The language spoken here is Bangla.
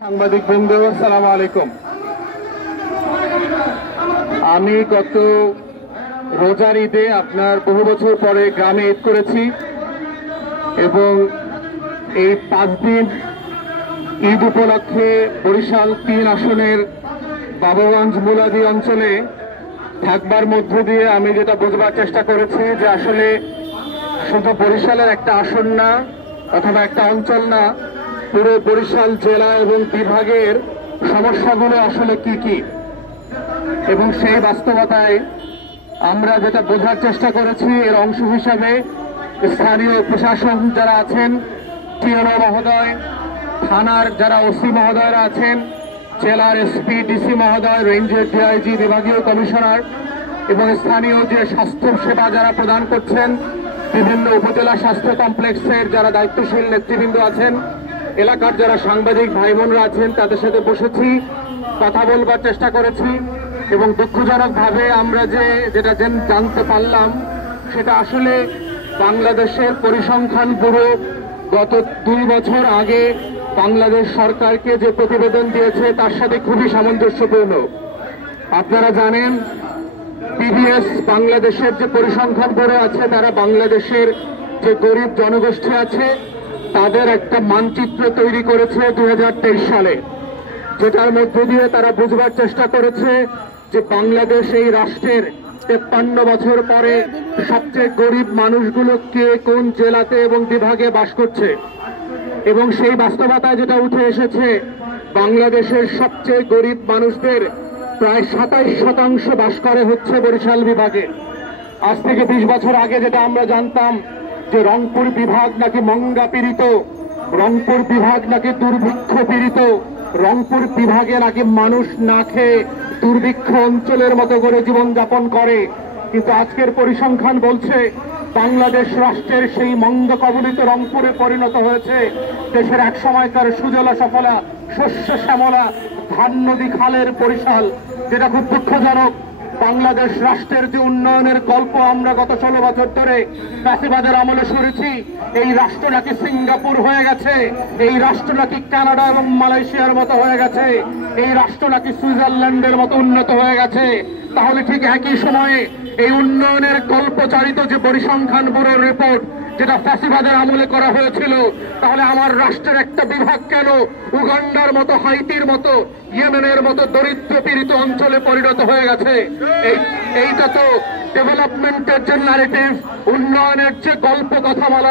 সাংবাদিক বন্ধু, আসসালামু আলাইকুম। আমি গত রোজার ঈদে আপনার বহু বছর পরে গ্রামে ঈদ করেছি এবং এই 5 দিন ঈদ উপলক্ষে বরিশাল 3 আসনের বাবুগঞ্জ মুলাদি অঞ্চলে থাকবার মধ্য দিয়ে আমি যেটা বোঝবার চেষ্টা করেছি যে আসলে শুধু বরিশালের একটা আসন না অথবা একটা অঞ্চল না, পুরো বরিশাল জেলা এবং বিভাগের সমস্যাগুলো আসলে কি কি, এবং সেই বাস্তবতায় আমরা যেটা বোঝার চেষ্টা করেছি এর অংশ হিসাবে স্থানীয় প্রশাসন যারা আছেন, টিএনও মহোদয়, থানার যারা ওসি মহোদয়রা আছেন, জেলার এসপি ডিসি মহোদয়, রেঞ্জের ডিআইজি, বিভাগীয় কমিশনার এবং স্থানীয় যে স্বাস্থ্য সেবা যারা প্রদান করছেন, বিভিন্ন উপজেলা স্বাস্থ্য কমপ্লেক্সের যারা দায়িত্বশীল নেতৃবৃন্দ আছেন, এলাকার যারা সাংবাদিক ভাই বোনরা আছেন, তাদের সাথে বসেছি, কথা বলবার চেষ্টা করেছি এবং দুঃখজনকভাবে আমরা যেটা জানতে পারলাম সেটা আসলে বাংলাদেশের পরিসংখ্যান ব্যুরো গত 2 বছর আগে বাংলাদেশ সরকারকে যে প্রতিবেদন দিয়েছে তার সাথে খুবই সামঞ্জস্যপূর্ণ। আপনারা জানেন পিবিএস বাংলাদেশের যে পরিসংখ্যান ব্যুরো আছে তারা বাংলাদেশের যে গরিব জনগোষ্ঠী আছে তাদের একটা মানচিত্র তৈরি করেছে 2023 সালে, যেটার মধ্য দিয়ে তারা বুঝবার চেষ্টা করেছে যে বাংলাদেশ এই রাষ্ট্রের 53 বছর পরে সবচেয়ে গরিব মানুষগুলো কে কোন জেলাতে এবং বিভাগে বাস করছে। এবং সেই বাস্তবতায় যেটা উঠে এসেছে, বাংলাদেশের সবচেয়ে গরিব মানুষদের প্রায় 27% বাস করে হচ্ছে বরিশাল বিভাগে। আজ থেকে 20 বছর আগে যেটা আমরা জানতাম যে রংপুর বিভাগ নাকি মঙ্গা পীড়িত, রংপুর বিভাগ নাকি দুর্ভিক্ষ পীড়িত, রংপুর বিভাগে নাকি মানুষ না খেয়ে দুর্ভিক্ষ অঞ্চলের মতো করে জীবনযাপন করে। কিন্তু আজকের পরিসংখ্যান বলছে বাংলাদেশ রাষ্ট্রের সেই মঙ্গা কবলিত রংপুরে পরিণত হয়েছে দেশের এক সময়কার সুজলা সফলা শস্য শ্যামলা ধান নদী খালের বরিশাল, যেটা খুব দুঃখজনক। বাংলাদেশ রাষ্ট্রের যে উন্নয়নের গল্প আমরা গত 16 বছর ধরে ফ্যাসিবাদের আমলে শুনেছি, এই রাষ্ট্র নাকি সিঙ্গাপুর হয়ে গেছে, এই রাষ্ট্র নাকি কানাডা এবং মালয়েশিয়ার মতো হয়ে গেছে, এই রাষ্ট্র নাকি সুইজারল্যান্ডের মতো উন্নত হয়ে গেছে। তাহলে ঠিক একই সময়ে এই উন্নয়নের গল্পচারিত যে পরিসংখ্যান ব্যুরোর রিপোর্ট যেটা ফ্যাসিবাদের আমলে করা হয়েছিল, তাহলে আমার রাষ্ট্রের একটা বিভাগ কেন উগান্ডার মতো, হাইতির মতো, ইয়েমেনের মতো দরিদ্র পীড়িত অঞ্চলে পরিণত হয়ে গেছে? এইটা তো ডেভেলপমেন্টের যে ন্যারেটিভ, উন্নয়নের যে গল্প কথা বলা